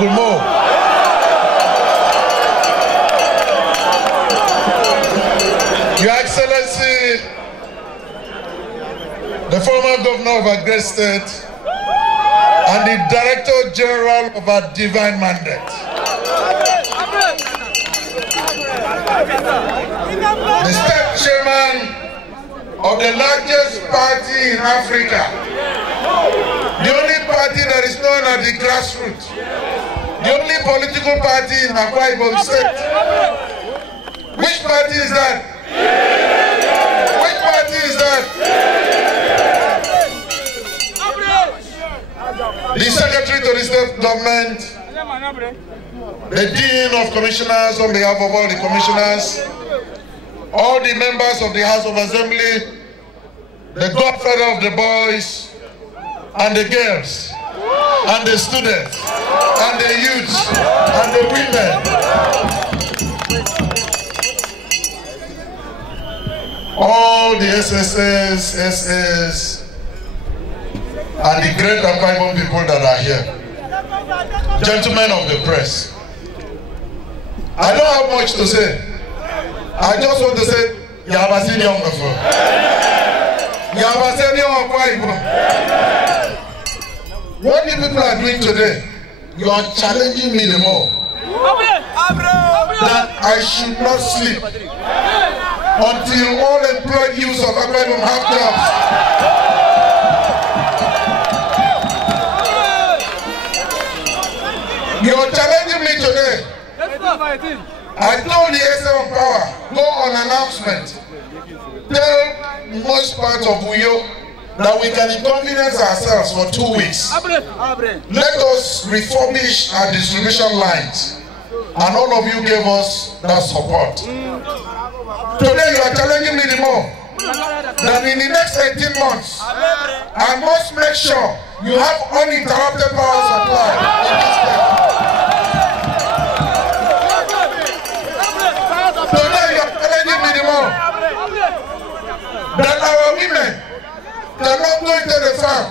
Uncle Mo. Your Excellency, the former governor of our great state and the Director General of our divine mandate. The state chairman of the largest party in Africa, the only party that is known as the grassroots, the only political party in Akwa Ibom State. Which party is that? Which party is that? The Secretary to the State Government, the Dean of Commissioners on behalf of all the commissioners, all the members of the House of Assembly, the godfather of the boys and the girls, and the students, and the youths, and the women. All the SSS, SS, and the great Akwa Ibom people that are here. Gentlemen of the press, I don't have much to say. I just want to say, Yabasini Ongafo. Yabasini Akwa Ibom. What you people are doing today, you are challenging me the more. That I should not sleep until all employed youths of Akwa Ibom have jobs. You are challenging me today. I told the SM of Power, go on announcement. Tell most parts of Uyo that we can inconvenience ourselves for 2 weeks. Let us refurbish our distribution lines. And all of you gave us that support. Today you are challenging me the more. That in the next 18 months, I must make sure you have uninterrupted power supply in this state. Today you are challenging me the more. That our women cannot go into the farm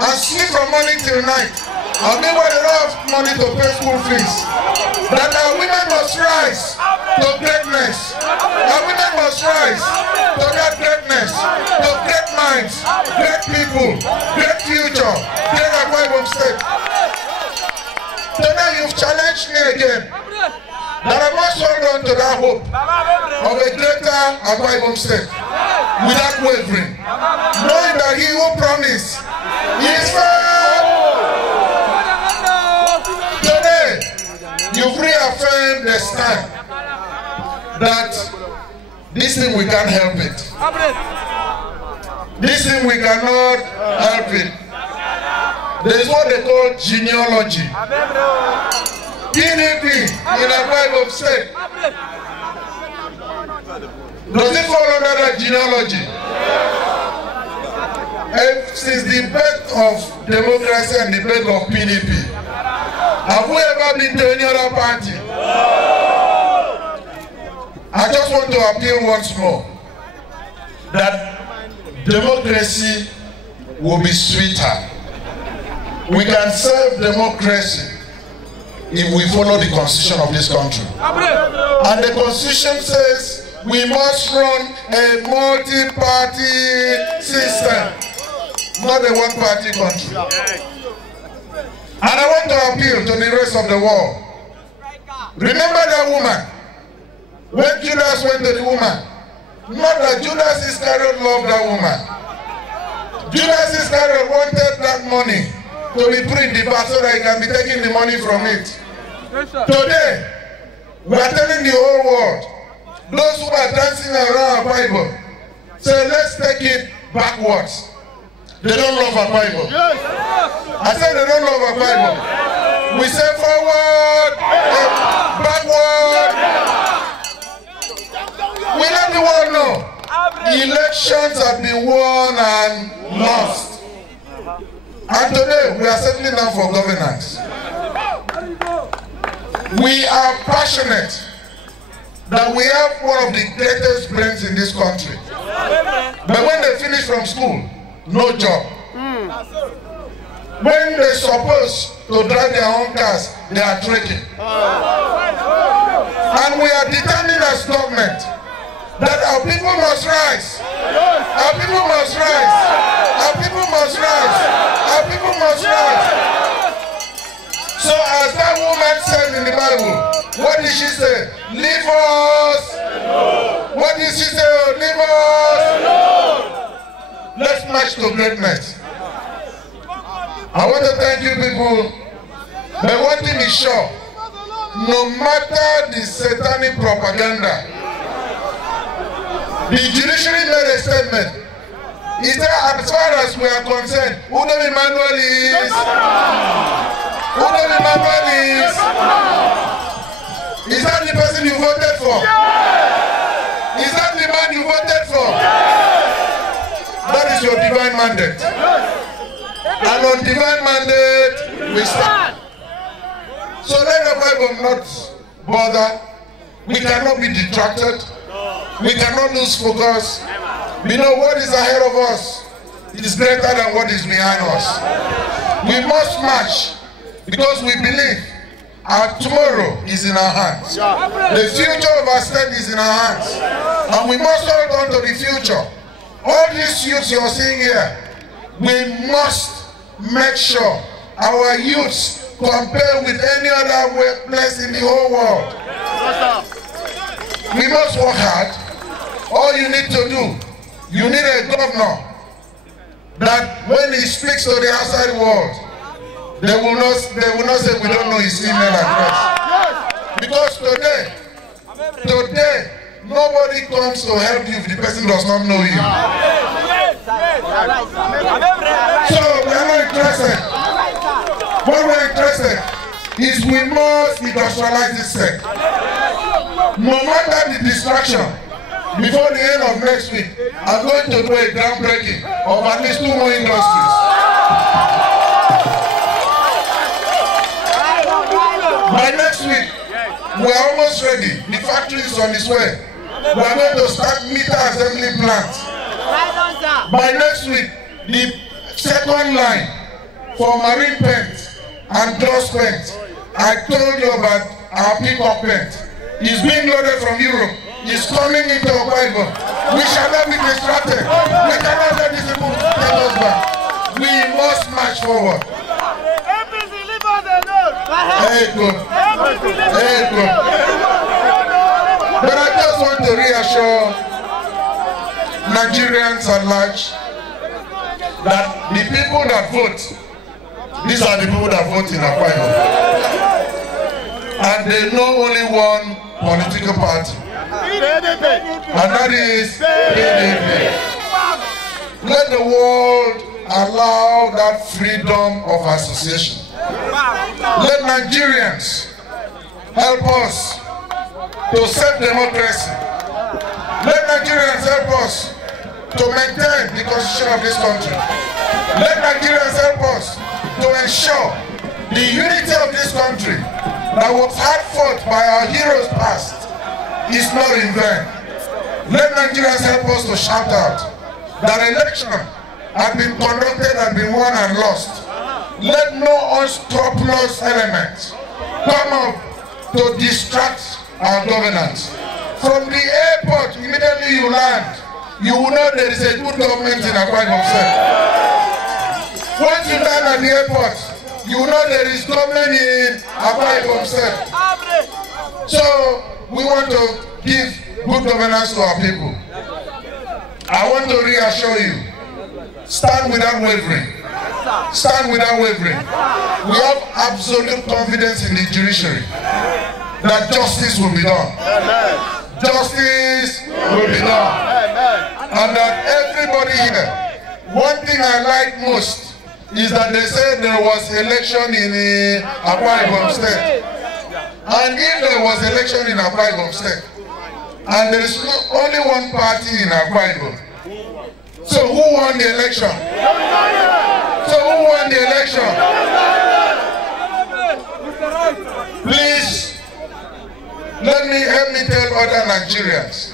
and sleep from morning till night. And meanwhile they don't have money to pay school fees. That our women must rise to greatness. Our women must rise to that greatness, to great minds, great people, great future, great Akwa Ibom State. Today you've challenged me again that I must hold on to that hope of a greater Akwa Ibom State without wavering, knowing that he who promised is firm. Today, you've reaffirmed the stand that this thing we can't help it. This thing we cannot help it. There is what they call genealogy. PDP in Akwa Ibom State. Does it fall under that genealogy? Since the birth of democracy and the birth of PDP, have we ever been to any other party? I just want to appeal once more that democracy will be sweeter. We can serve democracy if we follow the constitution of this country. And the constitution says we must run a multi-party system, not a one-party country. And I want to appeal to the rest of the world. Remember that woman. When Judas went to the woman, not that Judas Iscariot loved that woman. Judas Iscariot wanted that money to be put in the bag so that he can be taking the money from it. Today, we are telling the whole world, those who are dancing around our Bible, say let's take it backwards. They don't love our Bible. I said they don't love our Bible. We say forward, backward. We let the world know elections have been won and lost. And today we are settling down for governance. We are passionate that we have one of the greatest brains in this country. But when they finish from school, no job. When they're supposed to drive their own cars, they are trekking. And we are determined as government that our people must rise. Our people must rise. Our people must rise. Our people must rise. So as that woman said in the Bible, what did she say? Leave us. What did she say? Leave us. Let's march to greatness. I want to thank you people. But one thing is sure, no matter the satanic propaganda, the judiciary made a statement. He said, as far as we are concerned, Udo Emmanuel is. Udo Emmanuel is. Is that the person you voted for? Is that the man you voted for? That is your divine mandate. And on divine mandate, we stand. So let the Bible not bother. We cannot be detracted. We cannot lose focus. We know what is ahead of us. It is greater than what is behind us. We must march because we believe our tomorrow is in our hands. The future of our state is in our hands. And we must hold on to the future. All these youths you are seeing here, we must make sure our youths compare with any other place in the whole world. We must work hard. All you need to do, you need a governor that when he speaks to the outside world, they will not say we don't know his email address. Because today, nobody comes to help you if the person does not know you. So we are not interested. What we are interested is we must industrialize this sector. No matter the distraction, before the end of next week, I'm going to do a groundbreaking of at least 2 more industries. By next week, we are almost ready. The factory is on its way. We are going to start meter assembly plants. By next week, the second line for marine paint and gloss paint, I told you about our peacock paint. It's being loaded from Europe. It's coming into Akwa Ibom. We shall not be distracted. We cannot let these people take us back. We must march forward. Hey, good. Hey, good. But I just want to reassure Nigerians at large that the people that vote, these are the people that vote in Akwa Ibom. And they know only one political party. And that is PDP. Let the world allow that freedom of association. Let Nigerians help us to save democracy. Let Nigerians help us to maintain the constitution of this country. Let Nigerians help us to ensure the unity of this country that was hard fought by our heroes past is not in vain. Let Nigerians help us to shout out that election has been conducted and been won and lost. Let no unscrupulous elements come up to distract our governance. From the airport, immediately you land, you will know there is a good government in Akwa Ibom State. Once you land at the airport, you will know there is government in Akwa Ibom State. So we want to give good governance to our people. I want to reassure you, stand without wavering. Stand without wavering. We have absolute confidence in the judiciary that justice will be done. Justice will be done. And that everybody here, one thing I like most is that they said there was election in Akwa Ibom State. And if there was election in Akwa Ibom State, and there is only one party in Akwa Ibom, so who won the election? So who won the election? Please, help me tell other Nigerians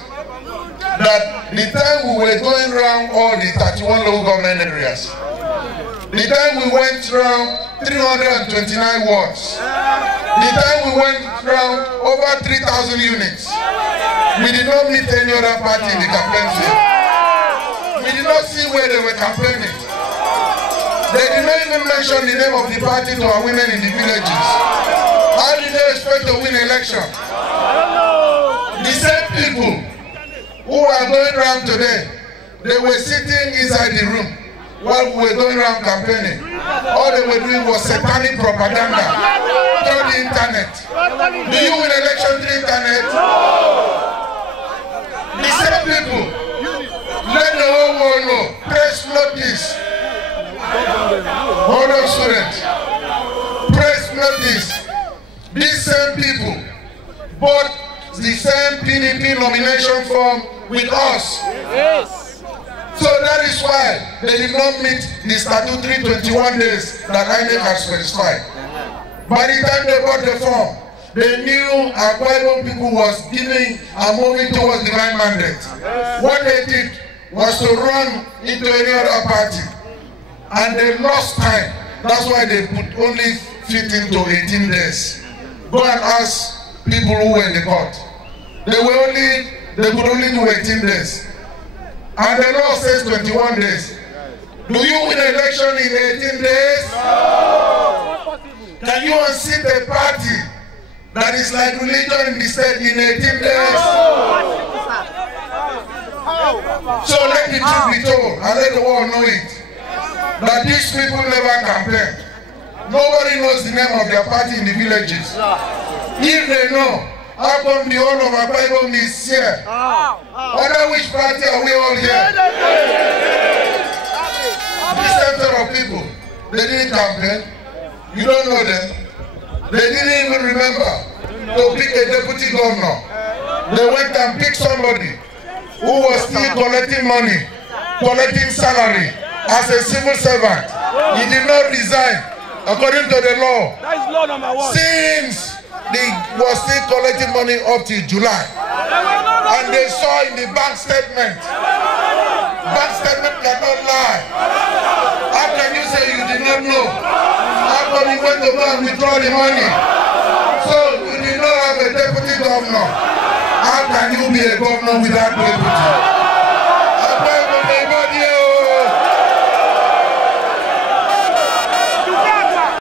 that the time we were going around all the 31 local government areas, The time we went round 329 wards. The time we went round over 3,000 units. We did not meet any other party in the campaign field. We did not see where they were campaigning. They did not even mention the name of the party to our women in the villages. How did they expect to win election? The same people who are going around today, they were sitting inside the room while we were going around campaigning. All they were doing was satanic propaganda through the internet. Do you win election through the internet? The same people, let the whole world know. Press notice. Hold on, students. Press notice. These same people bought the same PDP nomination form with us. Yes. So that is why they did not meet the statutory 21 days that INEC has specified. By the time they bought the form, they knew Akwa Ibom people was giving and moving towards divine mandate. What they did was to run into any other party. And they lost time. That's why they could only fit into 18 days. Go and ask people who were in the court. They could only do 18 days. And the law says 21 days. Do you win an election in 18 days? No. Can you unseat a party that is like religion in the state in 18 days? So let the truth be told and let the world know it. That these people never campaign. Nobody knows the name of their party in the villages. If they know, how come the whole of Akwa Ibom is here? Under which party are we all here? This set of people, they didn't campaign. You don't know them. They didn't even remember to pick a deputy governor. They went and picked somebody who was still collecting money, collecting salary as a civil servant. He did not resign according to the law. That is law number 1. Since they was still collecting money up till July. And they saw in the bank statement. Bank statement cannot lie. How can you say you did not know? How come you went to go and withdraw the money? So you did not have a deputy governor. How can you be a governor without deputy?